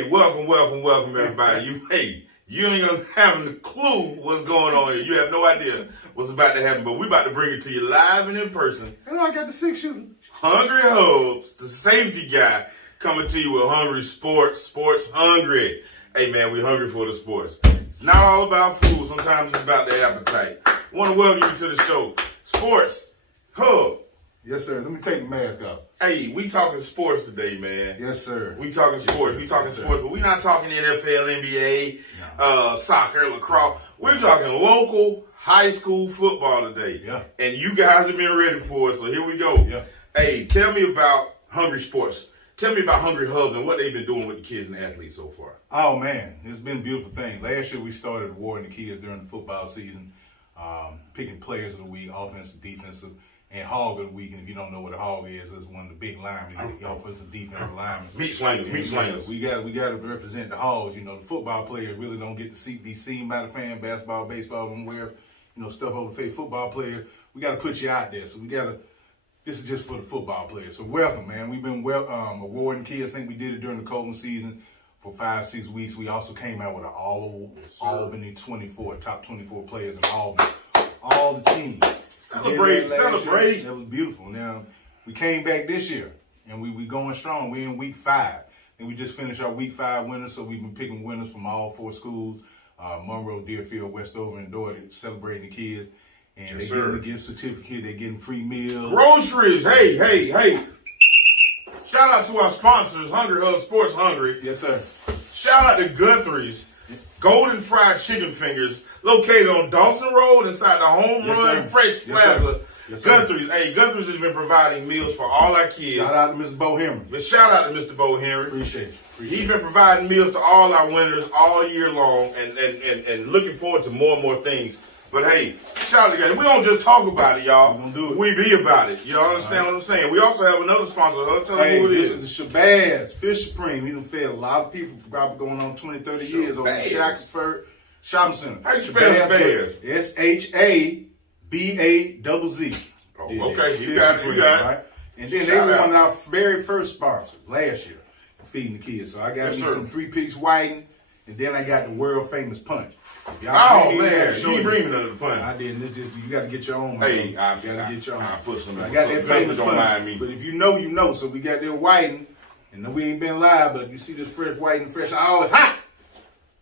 Hey, welcome, everybody. You ain't gonna have a clue what's going on here. You have no idea what's about to happen, but we about to bring it to you live and in person. And I got the 6-shooter. Hungry Hopes, the safety guy, coming to you with HongrySports, Sports Hungry. Hey, man, we hungry for the sports. It's not all about food. Sometimes it's about the appetite. I want to welcome you to the show. Sports Hub. Yes, sir. Let me take the mask off. Hey, we talking sports today, man. Yes, sir. We talking sports. We talking sports, but we not talking NFL, NBA, soccer, lacrosse. We're talking local high school football today. Yeah. And you guys have been ready for it, so here we go. Yeah. Hey, tell me about HongrySports. Tell me about Hungry Hub and what they've been doing with the kids and athletes so far. Oh, man. It's been a beautiful thing. Last year we started awarding the kids during the football season, picking players of the week, offensive, defensive, and hog of the week. And if you don't know what a hog is, it's one of the big linemen, the offensive, defensive linemen. Meat slingers. We got to represent the hogs. You know, the football players really don't get to be seen by the fan. Basketball, baseball, don't wear, stuff over the face. Football players, we got to put you out there. So this is just for the football players. So welcome, man. We've been awarding kids. I think we did it during the Colton season for 5-6 weeks. We also came out with an Albany 24, top 24 players in Albany. All the teams. Celebrate. That was beautiful. Now, we came back this year, and we going strong. We're in week 5. And we just finished our week 5 winners, so we've been picking winners from all 4 schools, Monroe, Deerfield, Westover, and Dougherty, celebrating the kids. And they're getting a gift certificate. They're getting free meals. Groceries. Hey. Shout out to our sponsors, Hungry Hub Sports Hungry. Yes, sir. Shout out to Guthrie's Golden Fried Chicken Fingers, located on Dawson Road inside the Home Run Fresh Plaza. Yes, Guthrie's. Hey, Guthrie's has been providing meals for all our kids. Shout out to Mr. Bo Henry. But shout out to Mr. Bo Henry. Appreciate you. He's been providing meals to all our winners all year long and looking forward to more and more things. But hey, shout out to you guys. We don't just talk about it, y'all. We gonna do it. We be about it. You understand what I'm saying? We also have another sponsor. Tell them who it is. This is the Shabazz Fish Supreme. He done fed a lot of people probably going on 20, 30 years over in Shacksford Shopping Center. Hey, Shabazz. Shabazz. Oh, okay, you got it. Right? And then they were one of our very first sponsors last year for feeding the kids. So I got me some 3-piece whiting, and then I got the world famous punch. Man, you ain't bring me none of the punch. I didn't. It's just, you got to get your own. Hey, I got to get your own. I put some. So I got that famous don't punch. mind me. But if you know, you know. So we got that whiting, and we ain't been live, but you see this fresh whiting, fresh. Oh, it's hot.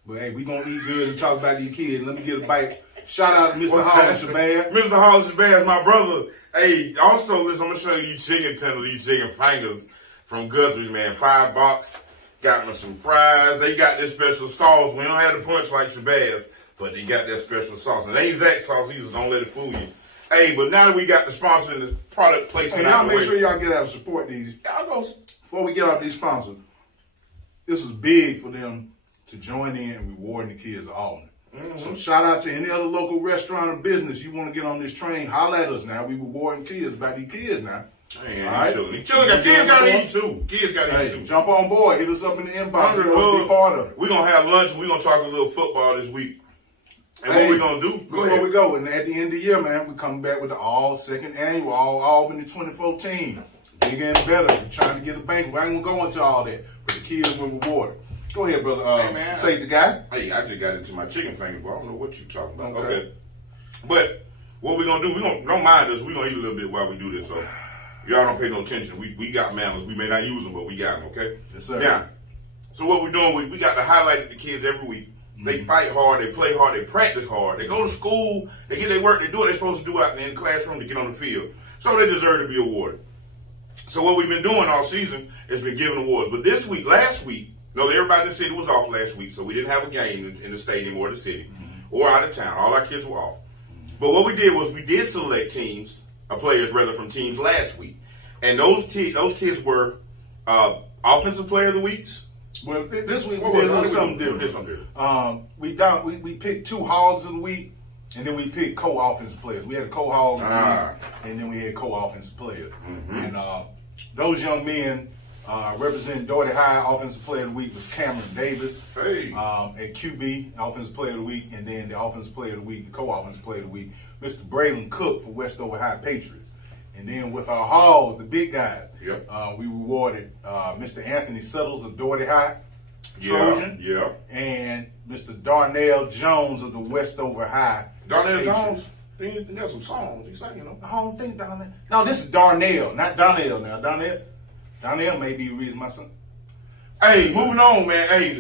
But hey, we gonna eat good and talk about these kids. Let me get a bite. Shout out to Mr. Hollis Shabazz. Mr. Hollis Shabazz, my brother. Hey, also, listen, I'm going to show you chicken tenders, these chicken fingers from Guthrie's, man. $5. Got me some fries. They got this special sauce. We don't have the punch like Shabazz, but they got that special sauce. And it ain't Zach sauce either. Don't let it fool you. Hey, but now that we got the sponsor and the product placement y'all make sure y'all get out and support these. Y'all go, before we get off these sponsors, this is big for them to join in and rewarding the kids of Albany. Mm-hmm. So shout out to any other local restaurant or business you want to get on this train. Holla at us now. We rewarding kids about these kids now. Man, all right? Kids got to eat too. Kids got to eat too. Jump on board. Hit us up in the inbox. We're going to be part of it. We're going to have lunch and we're going to talk a little football this week. And what we going to do? Before we go, and at the end of the year, man, we coming back with the second annual Albany 24 team. Bigger and better. We're trying to get a banquet. I ain't going to go into all that, but the kids will reward it. Go ahead, brother. Hey, man. Say the guy. Hey, I just got into my chicken finger, but I don't know what you're talking about. Okay. But what we're going to do, don't mind us. We're going to eat a little bit while we do this. So y'all don't pay no attention. We got manners. We may not use them, but we got them, okay? Yes, sir. Now, so what we're doing, we got to highlight the kids every week. They fight hard. They play hard. They practice hard. They go to school. They get their work. They do what they're supposed to do out in the classroom to get on the field. So they deserve to be awarded. So what we've been doing all season is been giving awards. But last week, everybody in the city was off last week, so we didn't have a game in the stadium or the city or out of town. All our kids were off. But what we did was we did select players from teams last week. And those kids were offensive player of the weeks. Well, this week we did a little something different. We picked 2 hogs of the week, and then we picked co-offensive players. We had a co-hog of the week, and then we had co-offensive players. Mm-hmm. And those young men representing Dougherty High, offensive player of the week was Cameron Davis. Hey. At QB, offensive player of the week, and then the offensive player of the week, the co-offensive player of the week, Mr. Braylon Cook for Westover High Patriots. And then with our hogs, the big guys, we rewarded Mr. Anthony Settles of Dougherty High, Trojan. Yeah. And Mr. Darnell Jones of the Westover High. Darnell Patriots. Jones. He got some songs. He sang, you know. I don't think Darnell. No, this is Darnell, not Donnell now. Donnell may be the reason my son. Hey, moving on, man. Hey,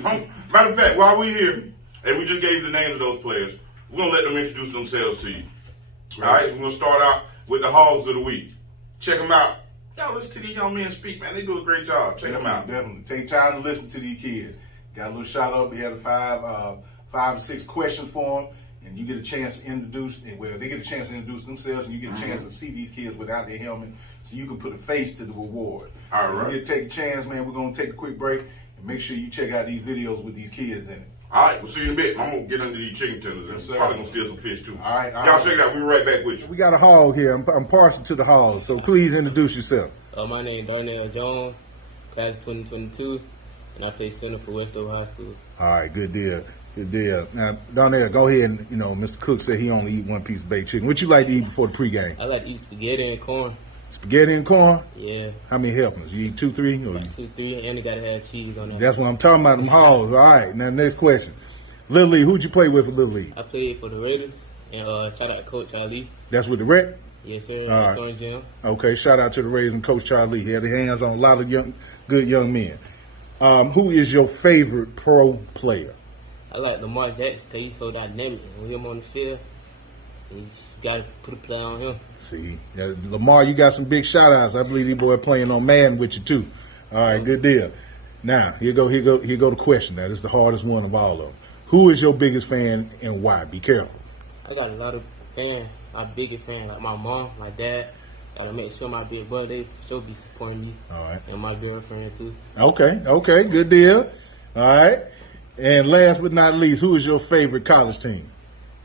matter of fact, while we're here, and we just gave the names of those players, we're going to let them introduce themselves to you. All right? We're going to start out with the Hogs of the Week. Check them out. Y'all listen to these young men speak, man. They do a great job. Check them out. Definitely. Take time to listen to these kids. Got a little shout out. We had a five or six question for them. And you get a chance to introduce, well, they get a chance to introduce themselves, and you get a chance to see these kids without their helmet, so you can put a face to the reward. All right. You get to take a chance, man. We're going to take a quick break, and make sure you check out these videos with these kids in it. All right, we'll see you in a bit. I'm going to get under these chicken tenders. Yes, sir. Probably going to steal some fish, too. All right. Y'all check it out. We'll be right back with you. We got a hog here. I'm partial to the hogs, so please introduce yourself. My name is Darnell Jones, class 2022, and I play center for Westover High School. All right, good deal. Good deal. Now, Darnell, go ahead and, Mr. Cook said he only eat one piece of baked chicken. What you like to eat before the pregame? I like to eat spaghetti and corn. Spaghetti and corn? Yeah. How many helpings? You eat 2, 3? Or Like 2, 3, and it gotta have cheese on that. That's what I'm talking about, them hogs. All right, now next question. Little League, who'd you play with for Little League? I played for the Raiders, and shout out to Coach Ali. That's with the Rec? Yes, sir. All right. Thorn Gym. Okay, shout out to the Raiders and Coach Charlie. He had his hands on a lot of good young men. Who is your favorite pro player? I like Lamar Jackson because he's so dynamic. When him on the field, you gotta put a play on him. See, Lamar, you got some big shout outs. I believe these boy playing on Madden with you too. All right, good deal. Now, here go the question. Now, this is the hardest one of all of them. Who is your biggest fan and why? Be careful. I got a lot of fans. My biggest fan, like my mom, my dad. Gotta make sure my big brother, they sure be supporting me. All right. And my girlfriend too. Okay, good deal. All right. And last but not least, who is your favorite college team?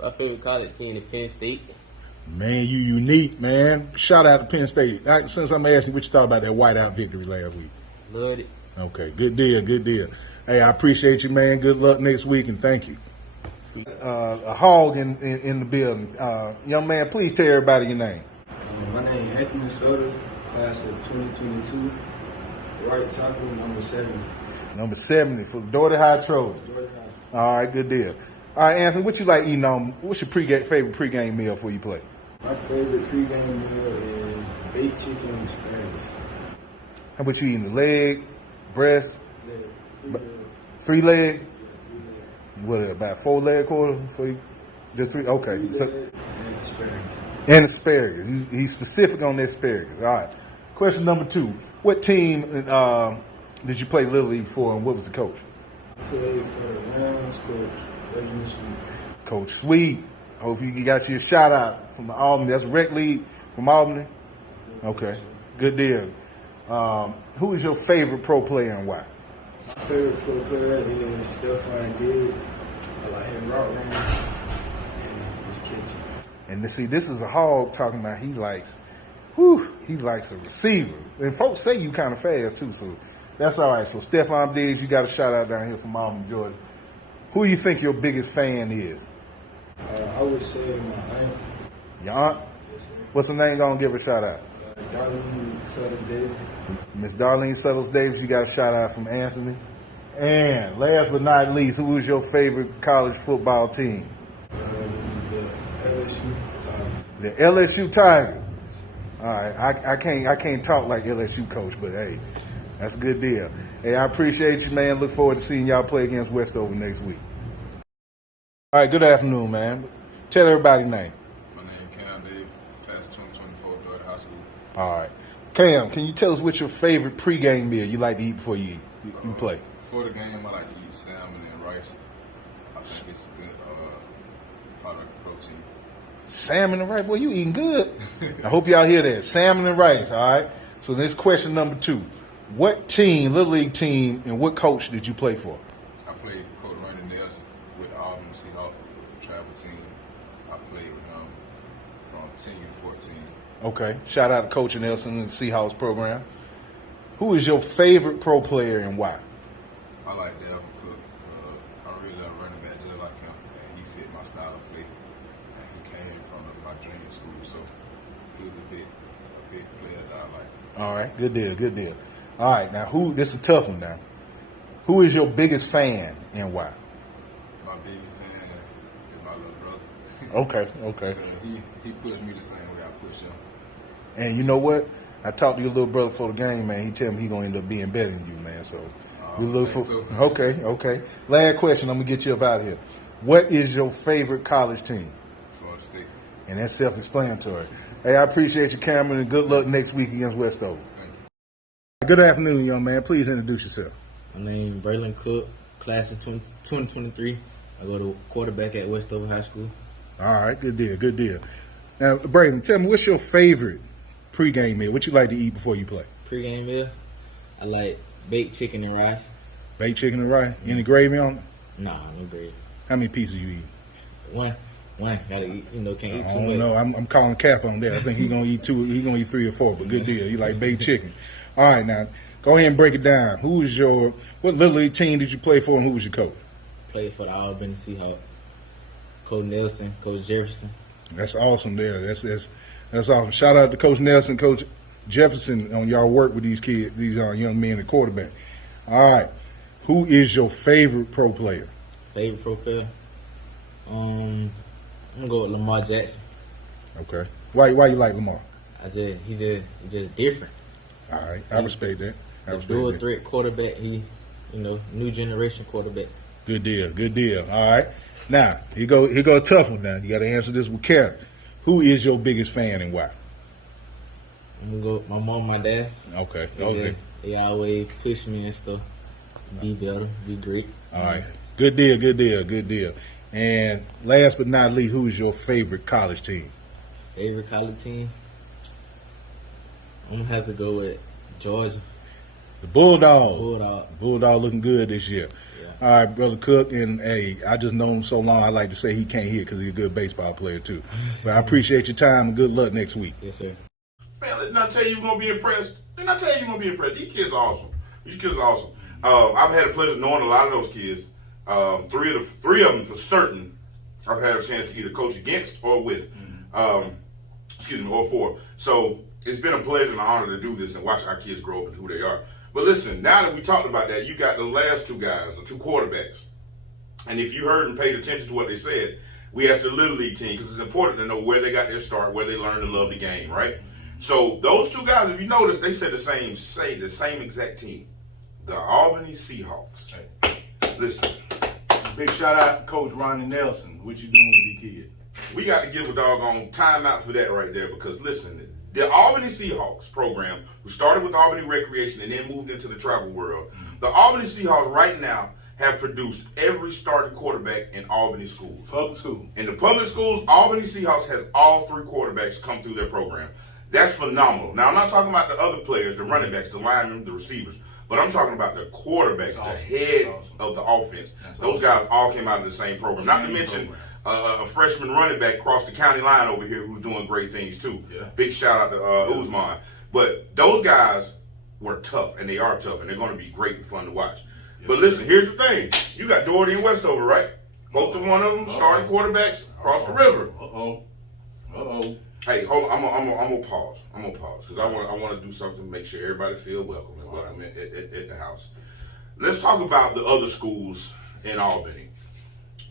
My favorite college team is Penn State. Man, you unique, man. Shout out to Penn State. Since I'm asking you what you thought about that whiteout victory last week. Loved it. Okay, good deal. Hey, I appreciate you, man. Good luck next week, and thank you. A hog in the building. Young man, please tell everybody your name. My name is Anthony Soto, class of 2022, right tackle, number 70. Number 70 for the Dougherty High Trojans. All right, good deal. All right, Anthony, what you like eating on? What's your favorite pregame meal before you play? My favorite pregame meal is baked chicken and asparagus. How about you eating? The leg, breast, Leg, 3 3 legs. legs? Yeah, What, about 4 leg quarters for you? Just 3? Okay. 3 So, legs and asparagus. and asparagus. He's specific on the asparagus. All right. Question number 2. What team did you play Little League for, and what was the coach? I played for the Rams, Coach Reginald Sweet. Coach Sweet. Hope you got your shout out from the Albany. That's Rec League from Albany. Okay. Good deal. Who is your favorite pro player and why? My favorite pro player is Stephon Diggs. I like his route running and his catching. And see, this is a hog talking about he likes a receiver. And folks say you kind of fast too, so that's all right. So Stephon Diggs, you got a shout out down here from Albany, Georgia. Who do you think your biggest fan is? I would say my aunt. Your aunt? Yes, sir. What's her name? Gonna give her a shout out. Darlene Sutters Davis. Miss Darlene Suttles Davis, you got a shout out from Anthony. And last but not least, who is your favorite college football team? The LSU Tigers. The LSU Tigers. All right, I can't talk like LSU coach, but hey, that's a good deal. Hey, I appreciate you, man. Look forward to seeing y'all play against Westover next week. All right, good afternoon, man. Tell everybody your name. My name is Cam Dave, class 2024, Dougherty High School. All right. Cam, can you tell us what your favorite pregame meal you like to eat before you play? Before the game, I like to eat salmon and rice. I think it's a good product of protein. Salmon and rice? Boy, you eating good. I hope y'all hear that. Salmon and rice, all right? So this question number 2. What team, Little League team, and what coach did you play for? I played Coach Randy Nelson with the Auburn Seahawks travel team. I played with him from 10 to 14. Okay. Shout out to Coach Nelson and the Seahawks program. Who is your favorite pro player and why? I like Delvin Cook. I really love running back just like him. And he fit my style of play. And he came from my dream school, so he was a big player that I like. All right. Good deal. All right. Now, this is a tough one now. Who is your biggest fan and why? My biggest fan is my little brother. Okay. Because he pushed me the same way I push him. And you know what? I talked to your little brother for the game, man. He tell me he gonna end up being better than you, man. So we look for. So. Okay. Last question. I'm gonna get you up out of here. What is your favorite college team? Florida State. And that's self-explanatory. Hey, I appreciate you, Cameron, and good luck next week against Westover. Thank you. Good afternoon, young man. Please introduce yourself. My name is Braylon Cook, class of 2023. I go to quarterback at Westover High School. All right, good deal. Now, Braden, tell me, what's your favorite pregame meal? What you like to eat before you play? Pre-game meal, I like baked chicken and rice. Baked chicken and rice? Any gravy on it? Nah, no gravy. How many pieces you eat? One. Gotta eat, can't eat I too don't much. know. I'm calling cap on that. I think he's gonna eat two. He's gonna eat 3 or 4. But good deal. He like baked chicken. All right, now go ahead and break it down. What little league team did you play for, and who was your coach? Played for the Albany Seahawks. Coach Nelson, Coach Jefferson. That's awesome. There. That's awesome. Shout out to Coach Nelson, Coach Jefferson on y'all work with these kids, these young men at quarterback. All right, who is your favorite pro player? Favorite pro player? I'm gonna go with Lamar Jackson. Okay. Why you like Lamar? He just different. All right, I respect that. Dual threat quarterback. He, new generation quarterback. Good deal. All right. Now, he go a tough one now. You got to answer this with care. Who is your biggest fan and why? I'm gonna go with my mom, my dad. Okay. They always push me and stuff. Be better, be great. All right. Good deal. And last but not least, who is your favorite college team? Favorite college team? I'm gonna have to go with Georgia. The Bulldog looking good this year. Yeah. All right, Brother Cook, and hey, I just know him so long, I like to say he can't hit because he's a good baseball player too. But I appreciate your time and good luck next week. Yes, sir. Man, didn't I tell you you're going to be impressed? These kids are awesome. I've had the pleasure of knowing a lot of those kids. Three of them for certain I've had a chance to either coach against or with. Or for. So it's been a pleasure and an honor to do this and watch our kids grow up into who they are. But listen, now that we talked about that, you got the last two guys, the two quarterbacks. And if you heard and paid attention to what they said, we asked the Little League team because it's important to know where they got their start, where they learned to love the game, right? So those two guys, if you notice, they said the same exact team, the Albany Seahawks. Listen, Big shout out to Coach Ronnie Nelson. What you doing with these kids? we got to give a doggone timeout for that right there because listen, the Albany Seahawks program, who started with Albany Recreation and then moved into the travel world, the Albany Seahawks right now have produced every starting quarterback in Albany schools. Public school. In the public schools, Albany Seahawks has all 3 quarterbacks come through their program. That's phenomenal. Now, I'm not talking about the other players, the running backs, the linemen, the receivers, but I'm talking about the quarterbacks, the head of the offense. Those guys all came out of the same program. Not to mention a freshman running back across the county line over here who's doing great things too. Yeah. Big shout out to Uzman. But those guys were tough, and they are tough, and they're going to be great and fun to watch. Yes, but listen, here's the thing. You got Dougherty and Westover, right? Both of one of them starting quarterbacks across the river. Hey, hold on. I'm gonna pause. Because I want to do something to make sure everybody feel welcome and welcome at the house. Let's talk about the other schools in Albany.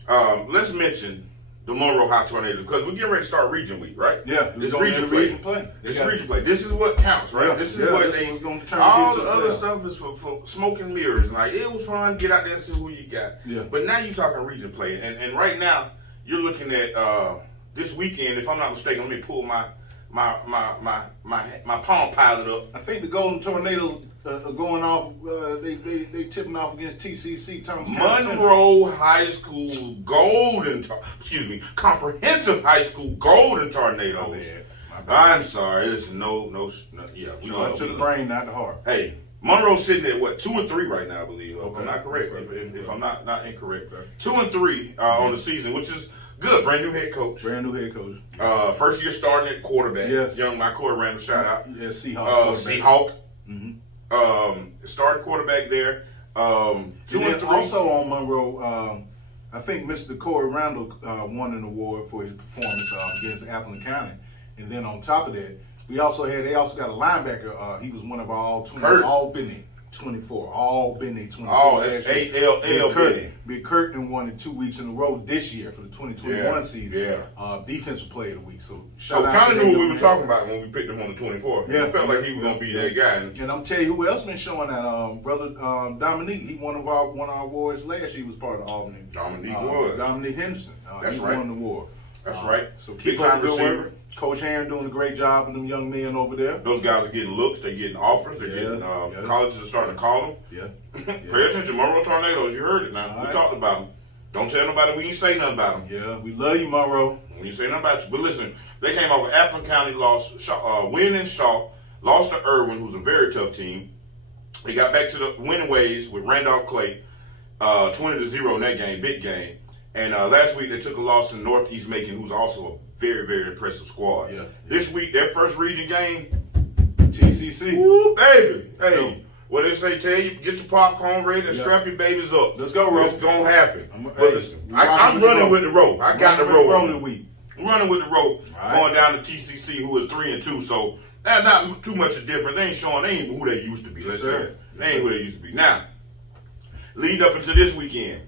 Let's mention the Monroe High Tornadoes because we're getting ready to start region week, right? Yeah, it's region play. It's region play. This is what counts, right? Yeah, this is what this they. was gonna determine all who's the up other there. stuff is for smoke and mirrors. Like it was fun. Get out there and see who you got. Yeah. But now you're talking region play, and right now you're looking at this weekend. If I'm not mistaken, let me pull my Palm Pilot up. I think the Golden Tornadoes are going off. They tipping off against TCC. Thomas County Monroe High School Comprehensive High School Golden Tornadoes. My bad. I'm sorry. It's no. Yeah, we Central. To the brain, not the heart. Hey, Monroe's sitting at what 2-3 right now, I believe. If I'm not correct. If I'm not incorrect, 2-3 on the season, which is good. Brand new head coach. First year starting at quarterback. Yes. Young Mike Corey Randall, shout out. Yeah, Seahawks. Seahawk. Starting quarterback there. 2-3. Also on Monroe, I think Mr. Corey Randall won an award for his performance against Appleton County. And then on top of that, they also got a linebacker. He was one of our all-20 Albany 24. Albany 24. Oh, that's last year. ALL. Big Curtin won it 2 weeks in a row this year for the 2021 season. Yeah. Defensive player of the week. So So shout out kind to of knew that what we young were man. talking about when we picked him on the 24. Yeah. I felt like he was going to be that guy. And I'm telling you who else been showing that. Brother Dominique, he won our awards last year. He was part of Albany. Dominique was. Dominique Henderson. That's he right. won the award. That's right. So Big keep up time the good receiver. work. Coach Herron doing a great job with them young men over there. Those guys are getting looks. They're getting offers. They're getting colleges are starting to call them. Yeah. Pay attention, Monroe Tornadoes. You heard it now. All We right. talked about them. Don't tell nobody we ain't say nothing about them. Yeah, we love you, Monroe. We ain't say nothing about you. But listen, they came off an Appleton County loss, win in Shaw, lost to Irwin, who's a very tough team. They got back to the winning ways with Randolph Clay, 20-0 in that game, big game. And last week they took a loss in Northeast Macon, who's also a very, very impressive squad. Yeah. This week, their first region game, TCC. woo, baby. Hey, So- what they say, tell you, get your popcorn ready and Yeah. strap your babies up. Let's go, Ro. It's going to happen. But Hey, listen, we I'm rocking with the running rope. with the rope. I got the Roll rope. the week. I'm running with the rope, All right. going down to TCC, who is 3-2. So that's not too much of difference. They ain't showing. They ain't who they used to be. Let's say sir. that. They ain't who they used to be. Now, leading up into this weekend,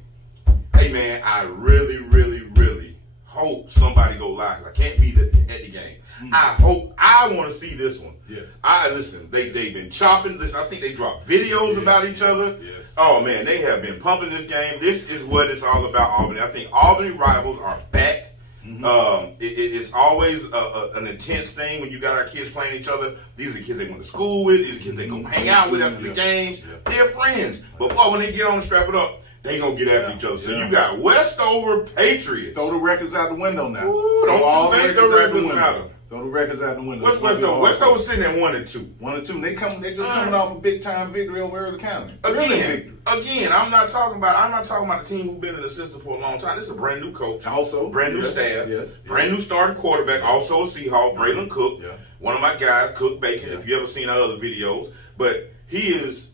hey man, I really, really, really hope somebody go live. 'Cause I can't be at the game. I want to see this one. Yes. Listen. They've been chopping this. I think they dropped videos about each other. Yes. Oh man, they have been pumping this game. This is what it's all about, Albany. I think Albany rivals are back. It's always an intense thing when you got our kids playing each other. These are the kids they went to school with. These are the kids they go hang out with after the games. They're friends. But boy, when they get on and strap it up, they gonna get after each other. So you got Westover Patriots. Throw the records out the window now. Ooh, don't Throw all you think the out the records window. matter? Throw the records out the window. What's Westover? Westover's sitting at 1-2. 1-2. They just coming off a big time victory over Early County. Thrilling victory. Again, I'm not talking about the team who's been in the system for a long time. This is a brand new coach, Also, brand new yes, staff, yes, brand new starting quarterback, also a Seahawk, Braylon Cook, Yeah. one of my guys, Cook Bacon. Yeah. If you ever seen our other videos, but he is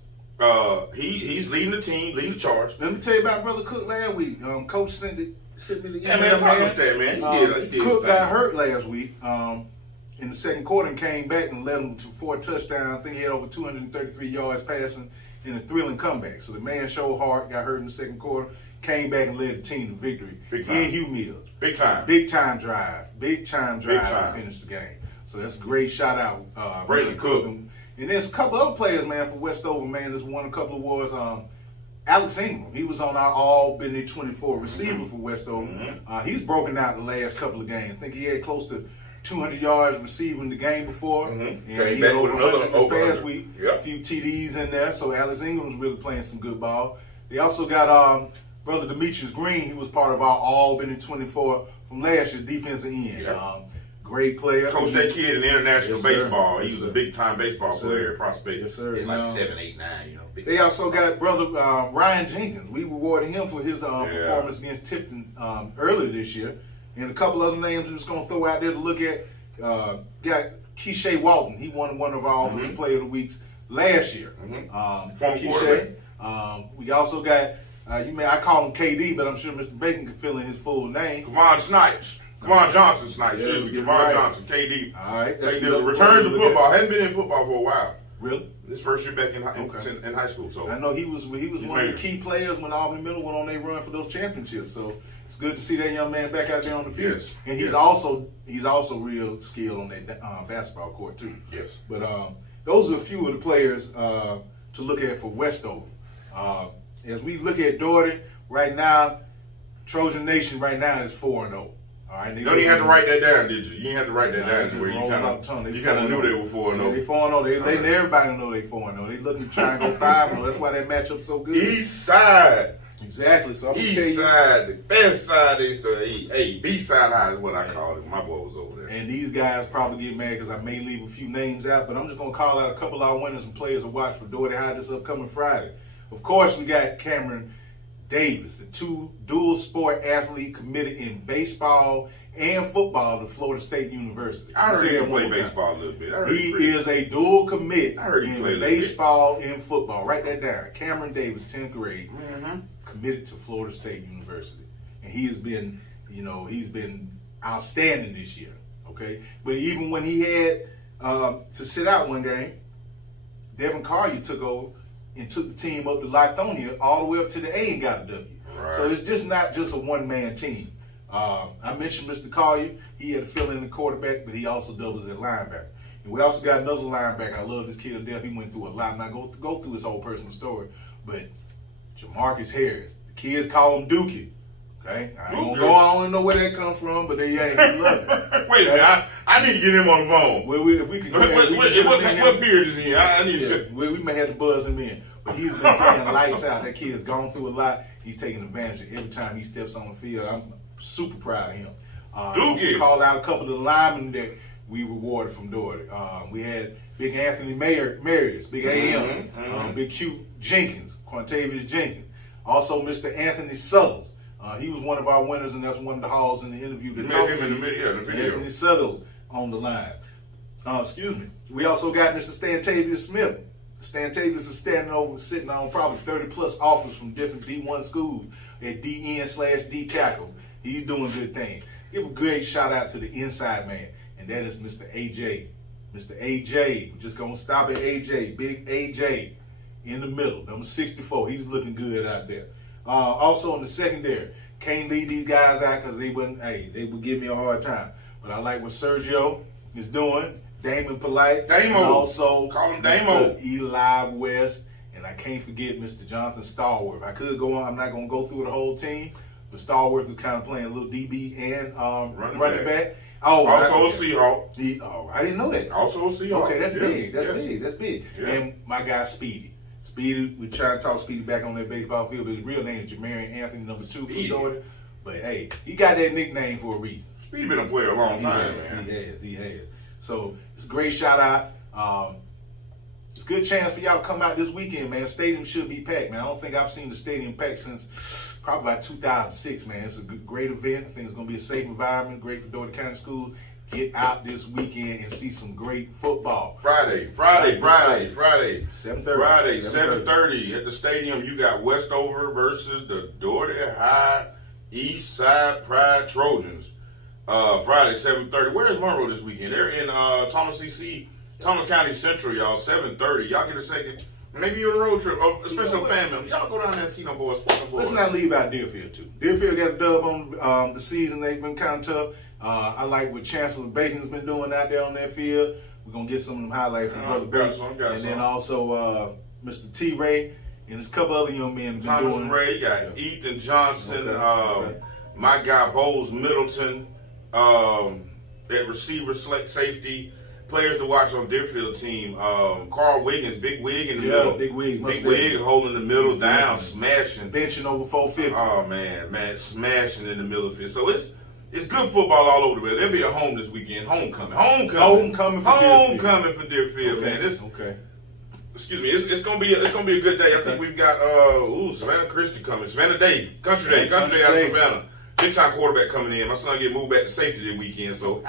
he's leading the team, leading the charge. Let me tell you about Brother Cook last week. Coach sent me the email. Yeah, man, talk about that, man. He did his Cook thing. got hurt last week in the second quarter and came back and led him to 4 touchdowns. I think he had over 233 yards passing in a thrilling comeback. So the man showed heart, got hurt in the second quarter, came back and led the team to victory. Big He and time. Hugh Mills. Big time. Big time drive. Big time drive time. to finish the game. So that's a great shout out. Braylon Mr. Cook. And there's a couple other players, man, for Westover, man, that's won a couple of awards. Alex Ingram, he was on our All-Benny 24 receiver for Westover. He's broken out the last couple of games. I think he had close to 200 yards receiving the game before. And Came he back had with over another 100 this over past 100. week. Yep. A few TDs in there. So Alex Ingram's really playing some good ball. They also got Brother Demetrius Green. He was part of our All-Benny 24 from last year, defensive end. Yeah. Great player. Coach that kid in international Yes, sir. baseball. Yes, He was sir. a big time baseball Yes, sir. player at Prospect. Yes, sir. In like And, 7, 8, 9. You know. Big They also got Brother Ryan Jenkins. We rewarded him for his performance against Tifton earlier this year. And a couple other names I'm just going to throw out there to look at. Got Keisha Walton. He won one of our Offensive Player of the Weeks last year. Former quarterback. We also got, I call him KD, but I'm sure Mr. Bacon can fill in his full name. Kavon Snipes. Kavon Johnson Snipes. Yeah, Excuse me. you're Kavon right. Johnson. KD. All right. That's KD another returned player to look at. football. Hadn't been in football for a while. Really? This first year back in Okay. in high school. So I know he was one of the made it. key players when Albany Middle went on their run for those championships. So it's good to see that young man back out there on the field. Yes. And he's Yes. also real skilled on that basketball court too. Yes. But those are a few of the players to look at for Westover. As we look at Dougherty right now, Trojan Nation right now is 4-0. All right. You don't even have to write that down, did you? You didn't have to write that down. Just Where you rolled kind off the tongue. of They knew 4-0. they were 4-0. They 4-0. They everybody know they 4-0. They looking to try and go 5-0. That's why that matchup's so good. East side. Exactly. So I'm gonna tell East you. side, the best side they used to eat. Hey, B-side high is what I called it. My boy was over there. And these guys probably get mad because I may leave a few names out, but I'm just going to call out a couple of our winners and players to watch for Dougherty High this upcoming Friday. Of course, we got Cameron Davis, the dual sport athlete committed in baseball and football to Florida State University. I heard Say he that can play one more time. baseball a little bit. I heard He pretty- is a dual commit I heard he in played a little bit. baseball and football. Write that down. Cameron Davis, 10th grade, Mm-hmm. committed to Florida State University. And he's been outstanding this year. Okay? But even when he had to sit out one game, Devin Collier took over and took the team up to Lithonia all the way up to the A and got a W. Right. So it's just not just a one-man team. I mentioned Mr. Collier. He had to fill in the quarterback, but he also doubles at linebacker. And we also got another linebacker. I love this kid to death. He went through a lot. I'm not going to go through his whole personal story, but Jamarcus Harris. The kids call him Dookie. Okay? I don't know where that comes from, but they ain't. Love it. Wait a minute. I need to get him on the phone. Well, if we could, what period is he in? I need to. We may have to buzz him in. But he's been playing lights out. That kid's gone through a lot. He's taking advantage of every time he steps on the field. I'm super proud of him. Dookie. We called out a couple of the linemen that we rewarded from Dougherty. We had Big Anthony Marius, Big AM, Big Q Jenkins, Quantavious Jenkins. Also, Mr. Anthony Suttles. He was one of our winners, and that's one of the halls in the interview that talked to him. The video. Anthony Suttles on the line. Excuse me. We also got Mr. Stantavious Smith. Stantavious is sitting on probably 30-plus offers from different D1 schools at DN/D tackle. He's doing good things. Give a great shout out to the inside man, and that is Mr. AJ. Mr. AJ, we're just going to stop at AJ. Big AJ in the middle, number 64. He's looking good out there. Also in the secondary, can't leave these guys out because they would give me a hard time. But I like what Sergio is doing. Damon Polite. Damo. And also Call him Damo. Mr. Eli West. And I can't forget Mr. Jonathan Stallworth. I could go on. I'm not going to go through the whole team. But Stallworth was kind of playing a little DB and running back. Oh, also a Seahawk. I didn't know that. Also a Seahawk. Okay, that's big. That's yes. big. That's big. Yeah. And my guy Speedy. Speedy, we trying to talk Speedy back on that baseball field, but his real name is Jamarian Anthony, number 2 for Dougherty. But hey, he got that nickname for a reason. Speedy been a player a long time, man. He has. So it's a great shout out. It's a good chance for y'all to come out this weekend, man. Stadium should be packed, man. I don't think I've seen the stadium packed since probably about 2006, man. It's a great event. I think it's going to be a safe environment, great for Dougherty County Schools. Get out this weekend and see some great football. Friday, 7:30. 7:30 at the stadium. You got Westover versus the Dougherty High East Side Pride Trojans. Friday, 7:30. Where is Monroe this weekend? They're in Thomas County Central, y'all. 7:30. Y'all get a second. Maybe you're on a road trip, especially a fan member. Y'all go down there and see them boys. Let's not leave out Deerfield too. Deerfield got a dub on the season. They've been kind of tough. I like what Chancellor Bacon's been doing out there on that field. We're going to get some of them highlights from Brother Bacon. And then also Mr. T. Ray and there's a couple other young men have been doing. Thomas Ray, got Ethan Johnson, my guy Bowles Middleton, that receiver safety. Players to watch on Deerfield team. Carl Wiggins, big wig in the middle. Big wig holding the middle down, smashing. Benching over 450. Oh, man, smashing in the middle of it. So it's good football all over the place. There'll be a home this weekend. Homecoming for Deerfield, okay. Man. Okay. Excuse me. It's gonna be a good day. I think we've got Savannah Christian coming. Savannah Day, Country Day out of Savannah. Big time quarterback coming in. My son get moved back to safety this weekend, so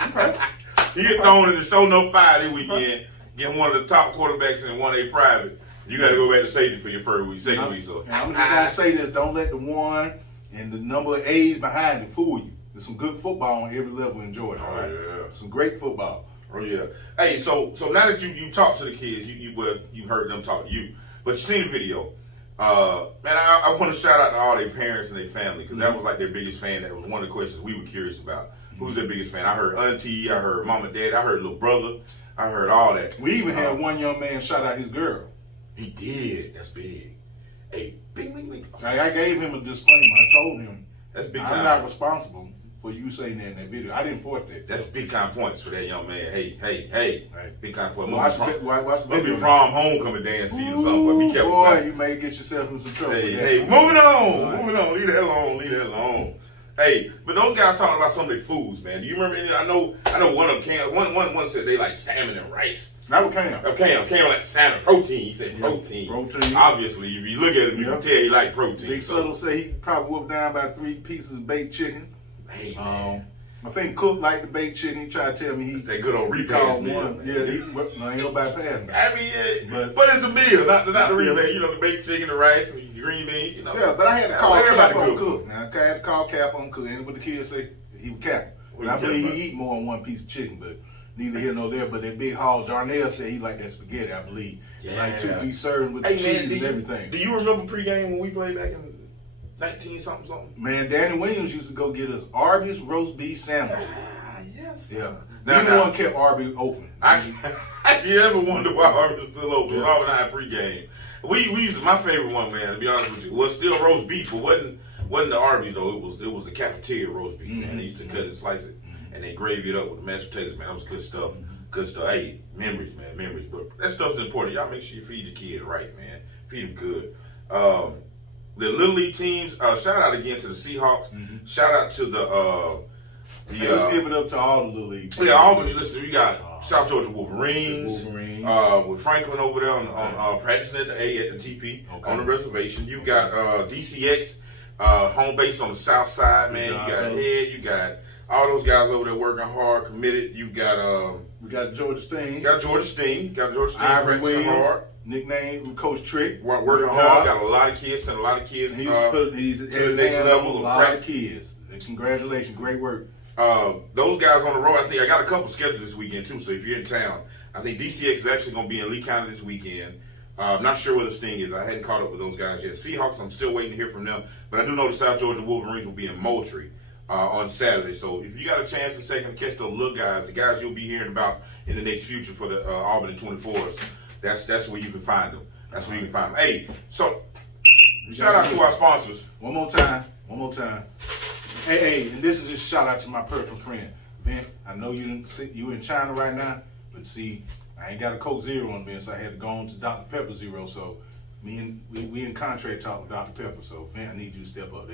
he get thrown in the show no fire this weekend. Getting one of the top quarterbacks in 1A private. You got to go back to safety for your first week, second week. So I'm just gonna say this: don't let the one and the number of A's behind it fool you. There's some good football on every level in Georgia. All right, some great football. Oh yeah. Hey, so now that you talk to the kids, you heard them talk to you, but you seen the video. Man, I want to shout out to all their parents and their family because that was like their biggest fan. That was one of the questions we were curious about. Who's their biggest fan? I heard auntie, I heard mom and dad, I heard little brother, I heard all that. We even had one young man shout out his girl. He did. That's big. Hey, big. I gave him a disclaimer. I told him that's big time. I'm not responsible for you saying that in that video. I didn't force that. That's big time points for that young man. Hey. Big time points. Watch the video. Prom homecoming dance season or something. But be careful. Boy, you may get yourself in some trouble. Hey, moving on. Leave that alone. Hey, but those guys talking about some of their foods, man. Do you remember? I know one of them one said they like salmon and rice. That was Cam. Cam like salmon protein. He said protein. Protein. Obviously, if you look at him, you can tell he like protein. Big Subtle say he probably wolfed down about 3 pieces of baked chicken. Hey, man. I think Cook liked the baked chicken. He tried to tell me that good old recalled repass meal. one. Yeah, he don't bypass me. I mean, but it's the meal, not the repass. You know, the baked chicken, the rice, and the green beans. You know. Yeah, but I had to call everybody Cap on Cook. Now I had to call Cap on Cook. And what the kids say, he was Cap. But I believe he eat more than one piece of chicken. But neither here nor there. But that big hall, Darnell said he like that spaghetti, I believe. Like 2-3 servings with cheese and everything. Do you remember pregame when we played back in 19-something? Man, Danny Williams used to go get us Arby's roast beef sandwich. Yes. Yeah. Now, one kept Arby's open. You ever wonder why Arby's still open? Yeah. All night pregame. We used to, my favorite one, man, to be honest with you, was still roast beef, but wasn't the Arby's though. It was the cafeteria roast beef, man. They used to cut it, slice it, and they gravy it up with the mashed potatoes, man. That was good stuff. Good stuff. Hey, memories, man, memories. But that stuff's important. Y'all make sure you feed your kids right, man. Feed them good. The Little League teams, shout out again to the Seahawks. Shout out to let's give it up to all the Little League teams. Yeah, Albany, listen, we got South Georgia Wolverines. With Franklin over there on practicing at the TP on the reservation. You got DCX, home base on the south side, man. You got Head, you got all those guys over there working hard, committed. You got we got Georgia Steen. Got Georgia Steen Ivory practicing hard. Nickname Coach Trick. Working hard. Got a lot of kids and a lot of kids he's to the next level. A lot of kids. Congratulations, great work. Those guys on the road, I got a couple scheduled this weekend too. So if you're in town, I think DCX is actually going to be in Lee County this weekend. I'm not sure where the Sting is. I hadn't caught up with those guys yet. Seahawks, I'm still waiting to hear from them. But I do know the South Georgia Wolverines will be in Moultrie on Saturday. So if you got a chance in second to catch those little guys, the guys you'll be hearing about in the next future for the Albany 24s, that's where you can find them. That's where you can find them. Hey, so shout out to our sponsors. One more time. Hey, and this is just a shout out to my personal friend, Ben. I know you in China right now, but see, I ain't got a Coke Zero on me, so I had to go on to Dr. Pepper Zero. So we in contract talk with Dr. Pepper. So Ben, I need you to step up.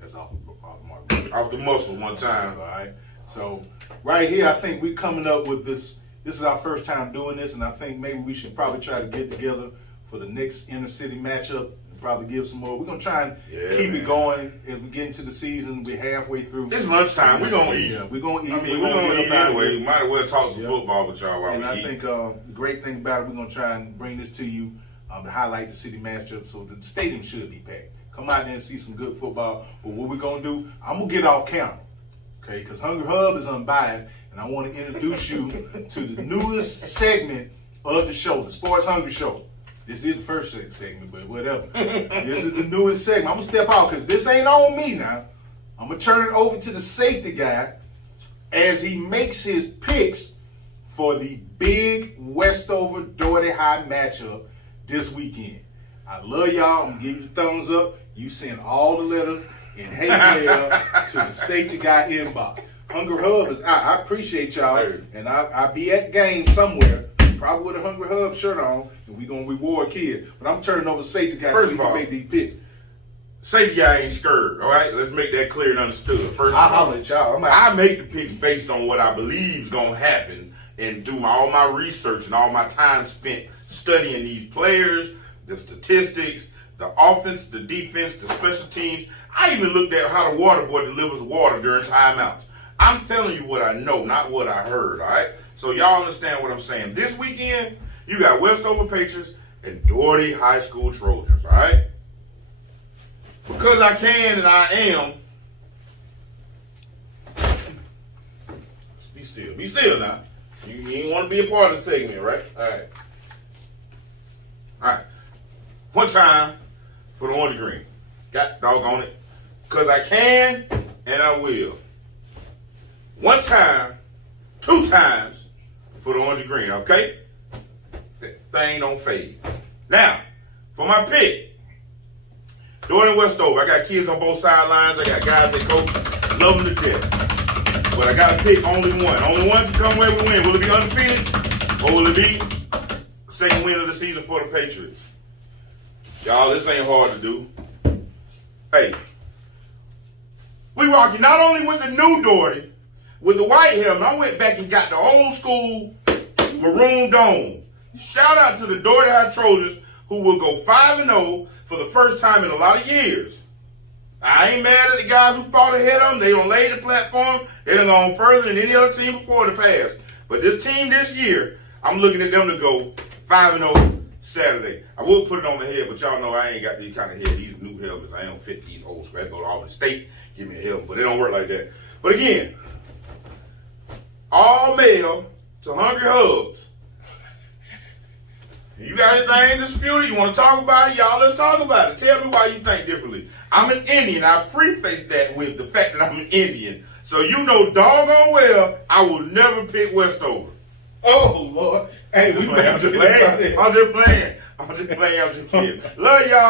That's off the mark. Off the muscle one time. All right. So right here, I think we're coming up with this. This is our first time doing this, and I think maybe we should probably try to get together for the next inner city matchup. Probably give some more. We're gonna try and keep it going as we get into the season. We're halfway through. It's lunchtime. We're gonna eat. Yeah, we're gonna eat. I mean, we're gonna eat anyway. We might as well talk some football with y'all while and we I eat. think the great thing about it, we're gonna try and bring this to you to highlight the city matchup. So the stadium should be packed. Come out there and see some good football. But what we're gonna do, I'm gonna get off camera, okay? Because Hungry Hub is unbiased, and I want to introduce you to the newest segment of the show, the Sports Hungry Show. This is the first segment, but whatever. This is the newest segment. I'm going to step out because this ain't on me now. I'm going to turn it over to the safety guy as he makes his picks for the big Westover Dougherty High matchup this weekend. I love y'all. I'm going to give you the thumbs up. You send all the letters and hate mail to the safety guy inbox. Hungry Hub is out. I appreciate y'all, and I'll be at the game somewhere. Probably with a Hungry Hub shirt on, and we're going to reward kids. But I'm turning over to safety guy so he can make these picks. Safety guy ain't scared, all right? Let's make that clear and understood. First I'll holler at y'all. I make the picks based on what I believe is going to happen and do all my research and all my time spent studying these players, the statistics, the offense, the defense, the special teams. I even looked at how the water boy delivers water during timeouts. I'm telling you what I know, not what I heard, all right? So y'all understand what I'm saying. This weekend, you got Westover Patriots and Dougherty High School Trojans, all right? Because I can and I am. Be still. Be still now. You ain't want to be a part of the segment, right? All right. All right. One time for the orange and green. Got doggone it. Because I can and I will. One time, 2 times for the orange and green, okay? That thing don't fade. Now, for my pick, Dougherty and Westover, I got kids on both sidelines. I got guys that coach. Love them to death. But I got to pick only one. Only one can come away with a win. Will it be undefeated? Or will it be second win of the season for the Patriots? Y'all, this ain't hard to do. Hey, we rocking not only with the new Dougherty, with the white helmet. I went back and got the old school maroon dome. Shout out to the Dougherty High Trojans who will go 5-0 for the first time in a lot of years. I ain't mad at the guys who fought ahead of them. They done laid the platform. They done gone further than any other team before in the past. But this team this year, I'm looking at them to go 5-0 Saturday. I will put it on the head, but y'all know I ain't got these kind of head. These new helmets, I don't fit these old school. I go to Auburn State, give me a helmet, but it don't work like that. But again, all male to Hungry Hubs. You got anything disputed? You want to talk about it? Y'all, let's talk about it. Tell me why you think differently. I'm an Indian. I preface that with the fact that I'm an Indian. So you know doggone well I will never pick Westover. Oh, Lord. Hey, I'm just playing. I'm just kidding. Love y'all.